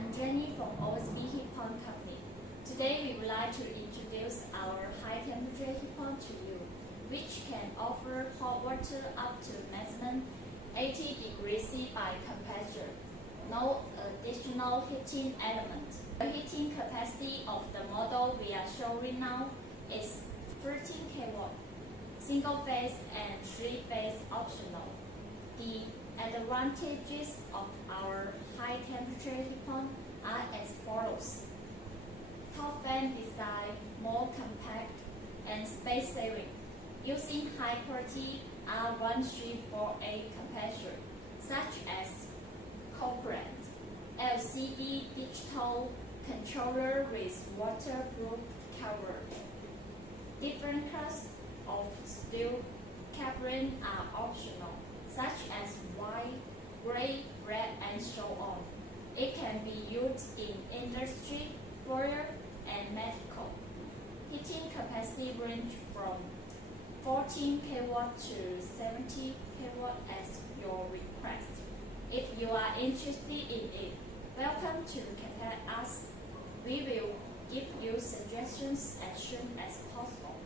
I'm Jenny from OSB Heat Pump Company. Today we would like to introduce our high temperature heat pump to you, which can offer hot water up to maximum 80 degrees C by compressor. No additional heating element. The heating capacity of the model we are showing now is 13 kW, single phase and 3-phase optional. The advantages of our high temperature heat pump are as follows. Top fan design, more compact and space saving, using high quality R1348 compressor such as Copeland, LCD digital controller with waterproof cover. Different colors of steel covering are optional, such as white, gray, red, and so on. It can be used in industry, boiler, and medical. Heating capacity range from 14 kW to 70 kW as your request. If you are interested in it, welcome to contact us. We will give you suggestions as soon as possible.